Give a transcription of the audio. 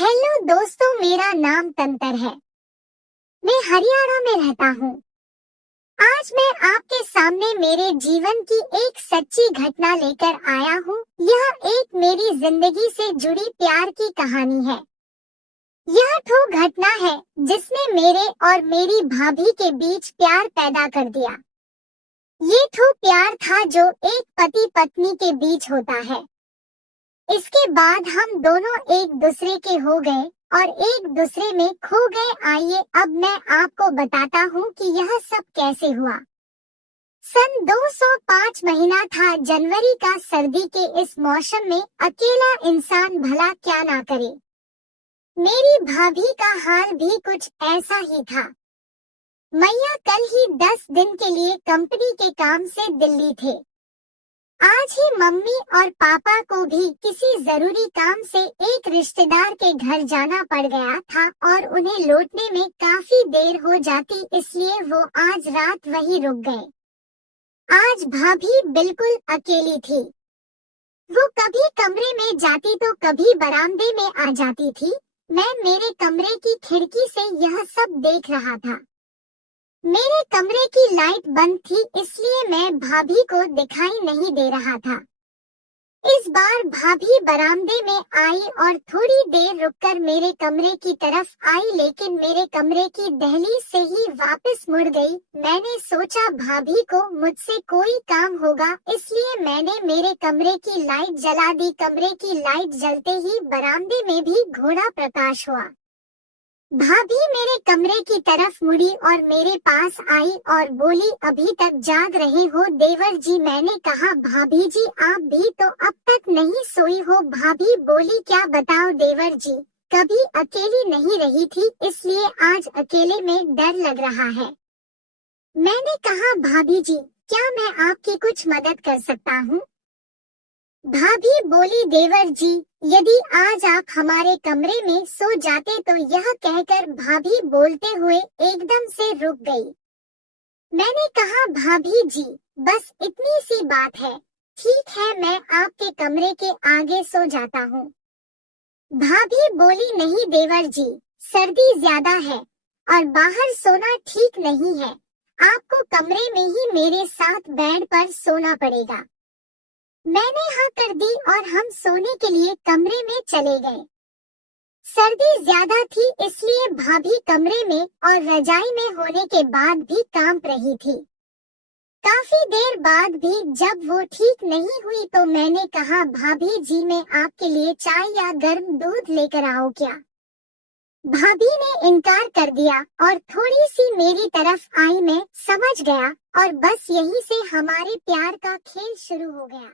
Hello दोस्तों, मेरा नाम तंतर है। मैं हरियाणा में रहता हूँ। आज मैं आपके सामने मेरे जीवन की एक सच्ची घटना लेकर आया हूँ। यह एक मेरी जिंदगी से जुड़ी प्यार की कहानी है। यह वो घटना है जिसने मेरे और मेरी भाभी के बीच प्यार पैदा कर दिया। ये वो प्यार था जो एक पति पत्नी के बीच होता है। इसके बाद हम दोनों एक दूसरे के हो गए और एक दूसरे में खो गए। आइए अब मैं आपको बताता हूँ कि यह सब कैसे हुआ। सन 205 महीना था। जनवरी का। सर्दी के इस मौसम में अकेला इंसान भला क्या ना करे। मेरी भाभी का हाल भी कुछ ऐसा ही था। मैया कल ही 10 दिन के लिए कंपनी के काम से दिल्ली थे। आज ही मम्मी और पापा को भी किसी जरूरी काम से एक रिश्तेदार के घर जाना पड़ गया था और उन्हें लौटने में काफी देर हो जाती, इसलिए वो आज रात वहीं रुक गए। आज भाभी बिल्कुल अकेली थी। वो कभी कमरे में जाती तो कभी बरामदे में आ जाती थी। मैं मेरे कमरे की खिड़की से यह सब देख रहा था। मेरे कमरे की लाइट बंद थी, इसलिए मैं भाभी को दिखाई नहीं दे रहा था। इस बार भाभी बरामदे में आई और थोड़ी देर रुककर मेरे कमरे की तरफ आई, लेकिन मेरे कमरे की दहलीज से ही वापस मुड़ गई। मैंने सोचा भाभी को मुझसे कोई काम होगा, इसलिए मैंने मेरे कमरे की लाइट जला दी। कमरे की लाइट जलते ही बरामदे में भी घोड़ा प्रकाश हुआ। भाभी मेरे कमरे की तरफ मुड़ी और मेरे पास आई और बोली, अभी तक जाग रहे हो देवर जी? मैंने कहा, भाभी जी आप भी तो अब तक नहीं सोई हो। भाभी बोली, क्या बताओ देवर जी, कभी अकेली नहीं रही थी, इसलिए आज अकेले में डर लग रहा है। मैंने कहा, भाभी जी क्या मैं आपकी कुछ मदद कर सकता हूँ? भाभी बोली, देवर जी यदि आज आप हमारे कमरे में सो जाते तो। यह कहकर भाभी बोलते हुए एकदम से रुक गई। मैंने कहा, भाभी जी बस इतनी सी बात है। ठीक है, मैं आपके कमरे के आगे सो जाता हूँ। भाभी बोली, नहीं देवर जी, सर्दी ज्यादा है और बाहर सोना ठीक नहीं है। आपको कमरे में ही मेरे साथ बेड पर सोना पड़ेगा। मैंने हाँ कर दी और हम सोने के लिए कमरे में चले गए। सर्दी ज्यादा थी, इसलिए भाभी कमरे में और रजाई में होने के बाद भी कांप रही थी। काफी देर बाद भी जब वो ठीक नहीं हुई तो मैंने कहा, भाभी जी मैं आपके लिए चाय या गर्म दूध लेकर आऊं क्या? भाभी ने इनकार कर दिया और थोड़ी सी मेरी तरफ आई। मैं समझ गया और बस यहीं से हमारे प्यार का खेल शुरू हो गया।